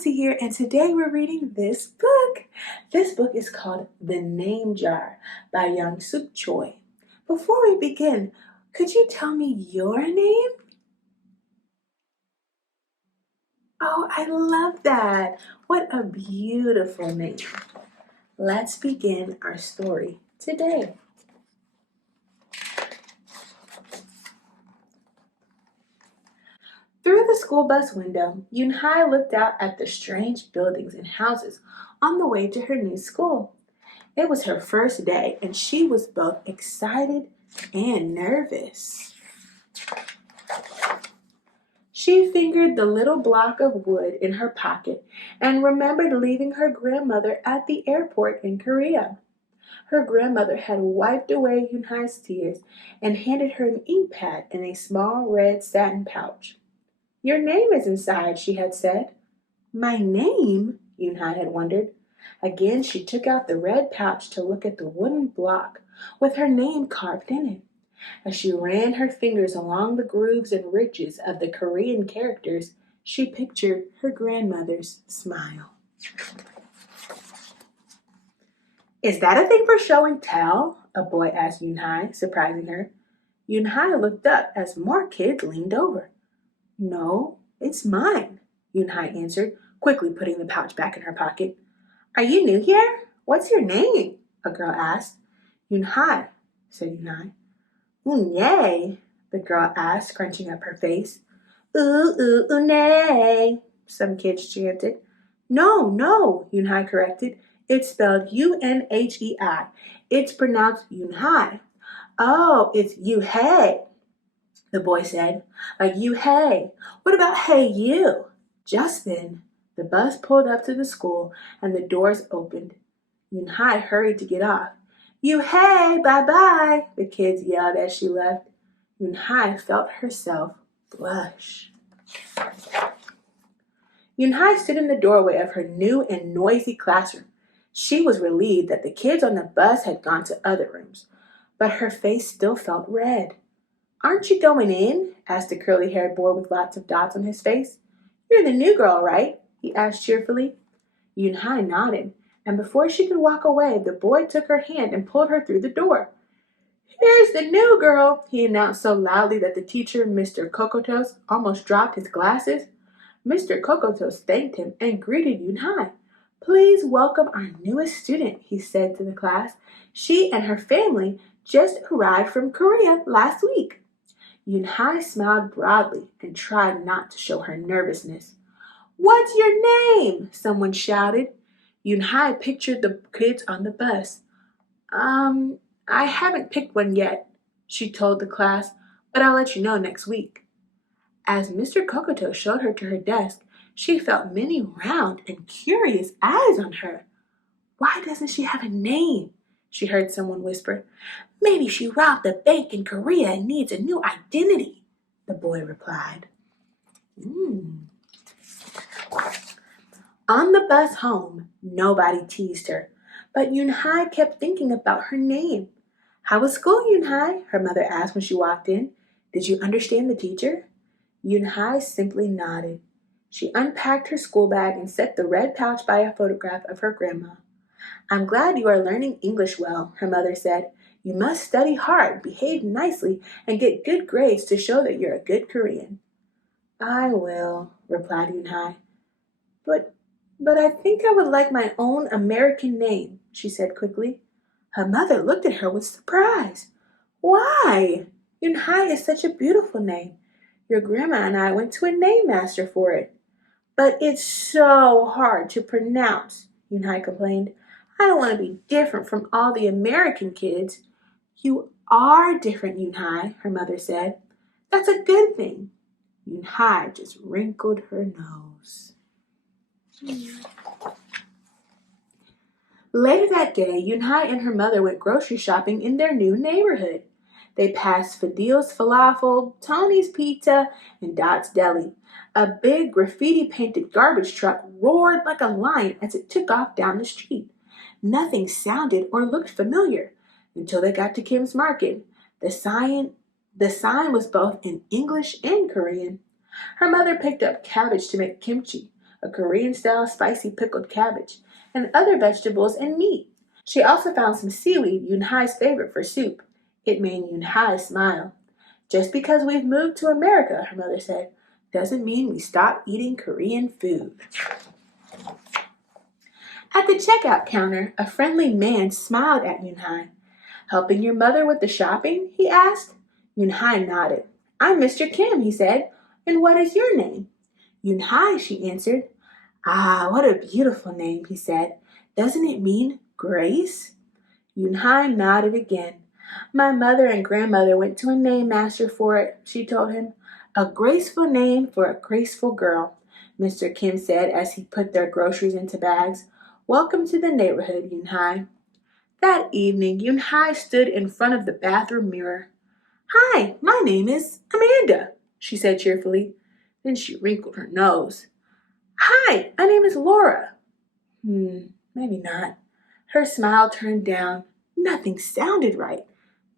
Auntie here, and today we're reading this book. This book is called The Name Jar by Yangsook Choi. Before we begin, could you tell me your name? Oh, I love that. What a beautiful name. Let's begin our story today. Through the school bus window, Unhei looked out at the strange buildings and houses on the way to her new school. It was her first day, and she was both excited and nervous. She fingered the little block of wood in her pocket and remembered leaving her grandmother at the airport in Korea. Her grandmother had wiped away Yunhai's tears and handed her an ink pad in a small red satin pouch. "Your name is inside," she had said. "My name?" Unhei had wondered. Again she took out the red pouch to look at the wooden block with her name carved in it. As she ran her fingers along the grooves and ridges of the Korean characters, she pictured her grandmother's smile. "Is that a thing for show and tell?" a boy asked Unhei, surprising her. Unhei looked up as more kids leaned over. "No, it's mine," Unhei answered, quickly putting the pouch back in her pocket. "Are you new here? What's your name?" a girl asked. "Unhei," said Unhei. "Unhei?" the girl asked, scrunching up her face. "Ooh, Unhei," some kids chanted. No, Unhei corrected. "It's spelled Unhei. It's pronounced Unhei." "Oh, it's Unhei," the boy said. "Like you, hey. What about hey you?" Just then, the bus pulled up to the school and the doors opened. Unhei hurried to get off. "You hey, bye-bye," the kids yelled as she left. Unhei felt herself blush. Unhei stood in the doorway of her new and noisy classroom. She was relieved that the kids on the bus had gone to other rooms, but her face still felt red. "Aren't you going in?" asked the curly-haired boy with lots of dots on his face. "You're the new girl, right?" he asked cheerfully. Unhei nodded, and before she could walk away, the boy took her hand and pulled her through the door. "Here's the new girl," he announced so loudly that the teacher, Mr. Kokotos, almost dropped his glasses. Mr. Kokotos thanked him and greeted Unhei. "Please welcome our newest student," he said to the class. "She and her family just arrived from Korea last week." Unhei smiled broadly and tried not to show her nervousness. "What's your name?" someone shouted. Unhei pictured the kids on the bus. I haven't picked one yet," she told the class, "but I'll let you know next week." As Mr. Kokoto showed her to her desk, she felt many round and curious eyes on her. "Why doesn't she have a name?" she heard someone whisper. "Maybe she robbed a bank in Korea and needs a new identity," the boy replied. On the bus home, nobody teased her, but Unhei kept thinking about her name. "How was school, Unhei?" her mother asked when she walked in. "Did you understand the teacher?" Unhei simply nodded. She unpacked her school bag and set the red pouch by a photograph of her grandma. "I'm glad you are learning English well," her mother said. "You must study hard, behave nicely, and get good grades to show that you're a good Korean." "I will," replied Unhei. But I think I would like my own American name," she said quickly. Her mother looked at her with surprise. "Why? Unhei is such a beautiful name. Your grandma and I went to a name master for it." "But it's so hard to pronounce," Unhei complained. "I don't want to be different from all the American kids." "You are different, Unhei," her mother said. "That's a good thing." Unhei just wrinkled her nose. Later that day, Unhei and her mother went grocery shopping in their new neighborhood. They passed Fadil's Falafel, Tony's Pizza, and Dot's Deli. A big graffiti-painted garbage truck roared like a lion as it took off down the street. Nothing sounded or looked familiar until they got to Kim's Market. The sign was both in English and Korean. Her mother picked up cabbage to make kimchi, a Korean-style spicy pickled cabbage, and other vegetables and meat. She also found some seaweed, Unhei's favorite for soup. It made Unhei smile. Just because we've moved to America, her mother said, doesn't mean we stop eating Korean food. At the checkout counter, a friendly man smiled at Unhei. Helping your mother with the shopping? He asked. Unhei nodded. I'm Mr. Kim, he said. And what is your name? Unhei, she answered. Ah, what a beautiful name, he said. Doesn't it mean grace? Unhei nodded again. My mother and grandmother went to a name master for it, she told him. A graceful name for a graceful girl, Mr. Kim said as he put their groceries into bags. Welcome to the neighborhood, Unhei. That evening, Unhei stood in front of the bathroom mirror. Hi, my name is Amanda, she said cheerfully. Then she wrinkled her nose. Hi, my name is Laura. Maybe not. Her smile turned down. Nothing sounded right.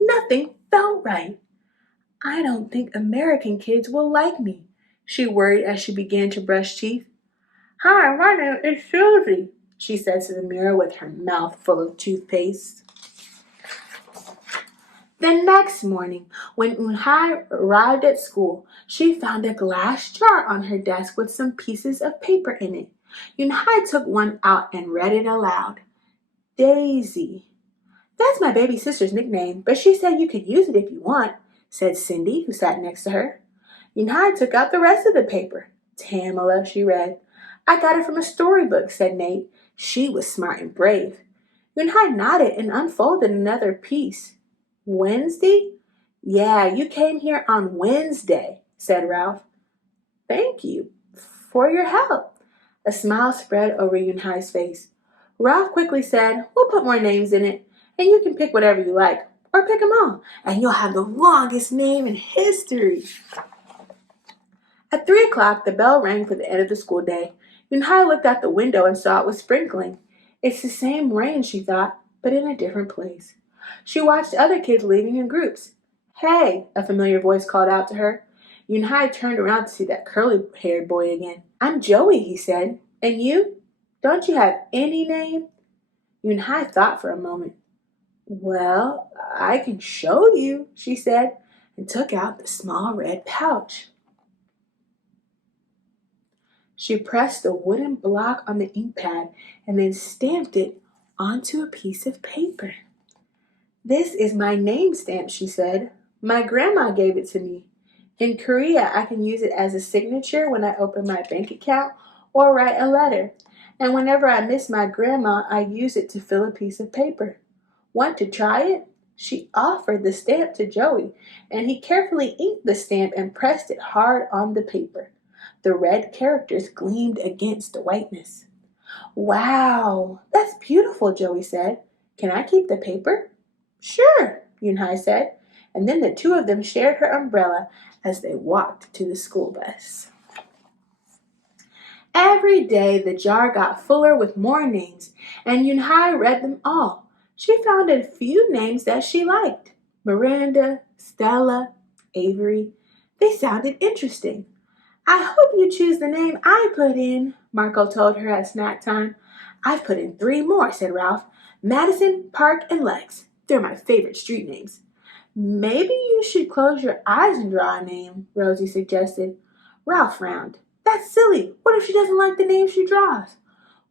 Nothing felt right. I don't think American kids will like me, she worried as she began to brush teeth. Hi, my name is Susie, she said to the mirror with her mouth full of toothpaste. The next morning, when Unhei arrived at school, she found a glass jar on her desk with some pieces of paper in it. Unhei took one out and read it aloud. Daisy. That's my baby sister's nickname, but she said you could use it if you want, said Cindy, who sat next to her. Unhei took out the rest of the paper. Tamala, she read. I got it from a storybook, said Nate. She was smart and brave. Unhei nodded and unfolded another piece. Wednesday? Yeah, you came here on Wednesday, said Ralph. Thank you for your help. A smile spread over Unhei's face. Ralph quickly said, we'll put more names in it, and you can pick whatever you like, or pick them all, and you'll have the longest name in history. At 3 o'clock, the bell rang for the end of the school day. Unhei looked out the window and saw it was sprinkling. It's the same rain, she thought, but in a different place. She watched other kids leaving in groups. Hey, a familiar voice called out to her. Unhei turned around to see that curly-haired boy again. I'm Joey, he said. And you? Don't you have any name? Unhei thought for a moment. Well, I can show you, she said, and took out the small red pouch. She pressed the wooden block on the ink pad and then stamped it onto a piece of paper. This is my name stamp, she said. My grandma gave it to me. In Korea, I can use it as a signature when I open my bank account or write a letter. And whenever I miss my grandma, I use it to fill a piece of paper. Want to try it? She offered the stamp to Joey, and he carefully inked the stamp and pressed it hard on the paper. The red characters gleamed against the whiteness. Wow, that's beautiful, Joey said. Can I keep the paper? Sure, Unhei said, and then the two of them shared her umbrella as they walked to the school bus. Every day the jar got fuller with more names, and Unhei read them all. She found a few names that she liked. Miranda, Stella, Avery. They sounded interesting. I hope you choose the name I put in, Marco told her at snack time. I've put in 3 more, said Ralph. Madison, Park, and Lex. They're my favorite street names. Maybe you should close your eyes and draw a name, Rosie suggested. Ralph frowned. That's silly. What if she doesn't like the name she draws?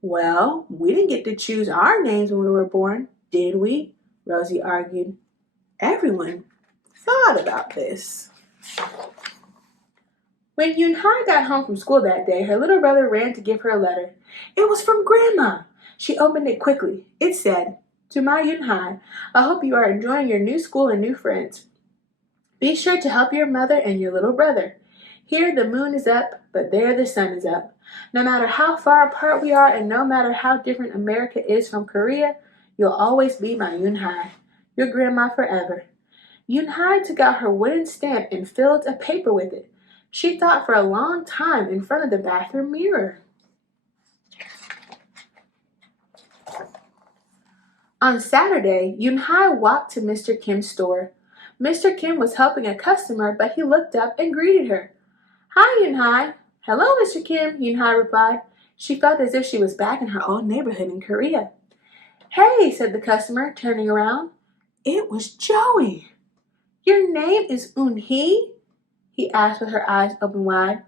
Well, we didn't get to choose our names when we were born, did we? Rosie argued. Everyone thought about this. When Unhei got home from school that day, her little brother ran to give her a letter. It was from Grandma. She opened it quickly. It said, To my Unhei, I hope you are enjoying your new school and new friends. Be sure to help your mother and your little brother. Here the moon is up, but there the sun is up. No matter how far apart we are and no matter how different America is from Korea, you'll always be my Unhei, your grandma forever. Unhei took out her wooden stamp and filled a paper with it. She thought for a long time in front of the bathroom mirror. On Saturday, Unhei walked to Mr. Kim's store. Mr. Kim was helping a customer, but he looked up and greeted her. Hi, Unhei. Hello, Mr. Kim, Unhei replied. She felt as if she was back in her old neighborhood in Korea. "Hey," said the customer, turning around. It was Joey. "Your name is Unhei?" he asked with her eyes open wide.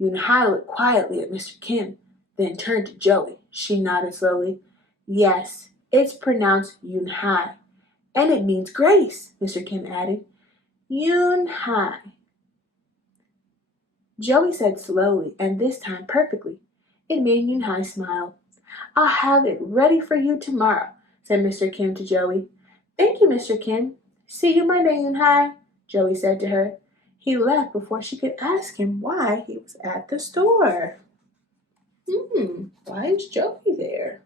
Unhei looked quietly at Mr. Kim, then turned to Joey. She nodded slowly. "Yes, it's pronounced Unhei, and it means grace," Mr. Kim added. "Unhei," Joey said slowly, and this time perfectly. It made Unhei smile. "I'll have it ready for you tomorrow," said Mr. Kim to Joey. "Thank you, Mr. Kim. See you Monday, Unhei," Joey said to her. He left before she could ask him why he was at the store. Why is Joey there?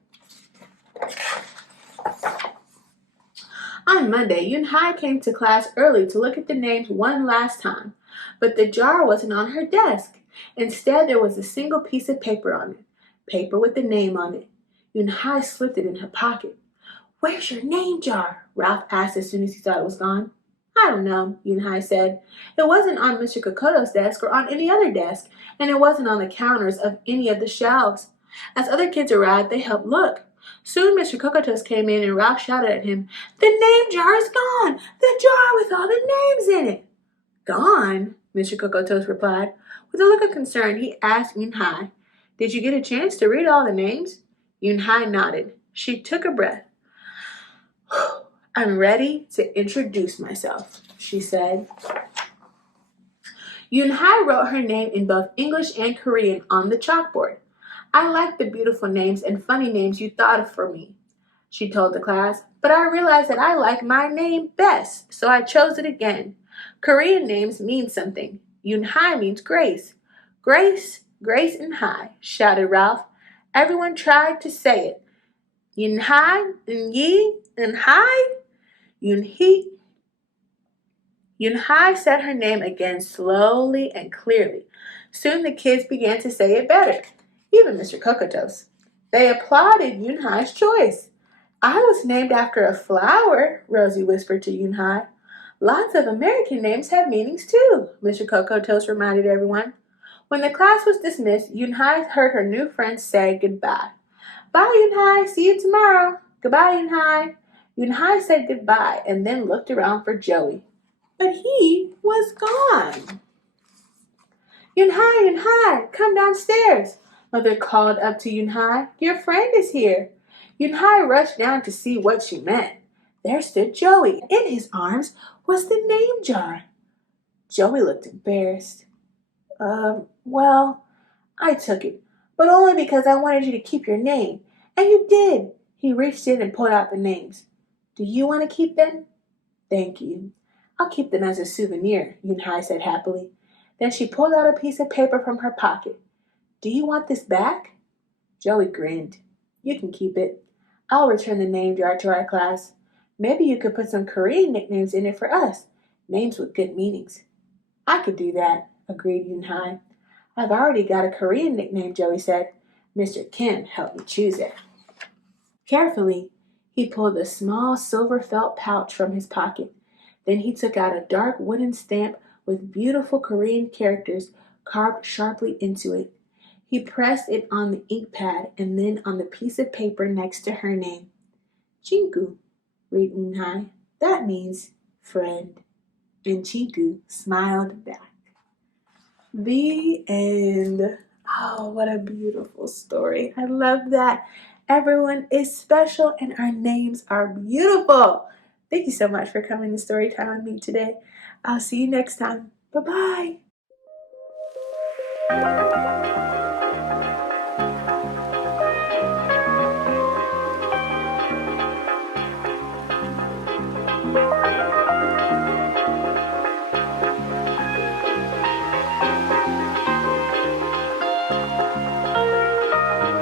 On Monday, Unhei came to class early to look at the names one last time, but the jar wasn't on her desk. Instead, there was a single piece of paper on it, paper with the name on it. Unhei slipped it in her pocket. "Where's your name jar?" Ralph asked as soon as he thought it was gone. "I don't know," Unhei said. "It wasn't on Mr. Kokoto's desk or on any other desk, and it wasn't on the counters of any of the shelves." As other kids arrived, they helped look. Soon Mr. Kokotos came in and Ralph shouted at him, "The name jar is gone! The jar with all the names in it!" "Gone?" Mr. Kokotos replied. With a look of concern, he asked Unhei, "Did you get a chance to read all the names?" Unhei nodded. She took a breath. "I'm ready to introduce myself," she said. Unhei wrote her name in both English and Korean on the chalkboard. "I like the beautiful names and funny names you thought of for me," she told the class, "but I realized that I like my name best, so I chose it again. Korean names mean something. Unhei means grace." "Grace, grace Unhei," shouted Ralph. Everyone tried to say it. Unhei, Unyi, Unhei, Unhei. Unhei said her name again slowly and clearly. Soon the kids began to say it better, even Mr. Kokotos. They applauded Unhei's choice. "I was named after a flower," Rosie whispered to Unhei. "Lots of American names have meanings too," Mr. Kokotos reminded everyone. When the class was dismissed, Unhei heard her new friends say goodbye. "Bye, Unhei. See you tomorrow." "Goodbye, Unhei." Unhei said goodbye and then looked around for Joey. But he was gone. "Unhei, Unhei, come downstairs," Mother called up to Unhei. "Your friend is here." Unhei rushed down to see what she meant. There stood Joey. In his arms was the name jar. Joey looked embarrassed. Well, I took it, but only because I wanted you to keep your name. And you did." He reached in and pulled out the names. "Do you want to keep them?" "Thank you. I'll keep them as a souvenir," Unhei said happily. Then she pulled out a piece of paper from her pocket. "Do you want this back?" Joey grinned. "You can keep it. I'll return the name jar to our class. Maybe you could put some Korean nicknames in it for us, names with good meanings." "I could do that," agreed Unhei. "I've already got a Korean nickname," Joey said. "Mr. Kim helped me choose it." Carefully, he pulled a small silver felt pouch from his pocket. Then he took out a dark wooden stamp with beautiful Korean characters carved sharply into it. He pressed it on the ink pad and then on the piece of paper next to her name. "Chinku," read Unhei. "That means friend." And Chinku smiled back. The end. Oh, what a beautiful story. I love that. Everyone is special and our names are beautiful. Thank you so much for coming to Storytime with me today. I'll see you next time. Bye-bye.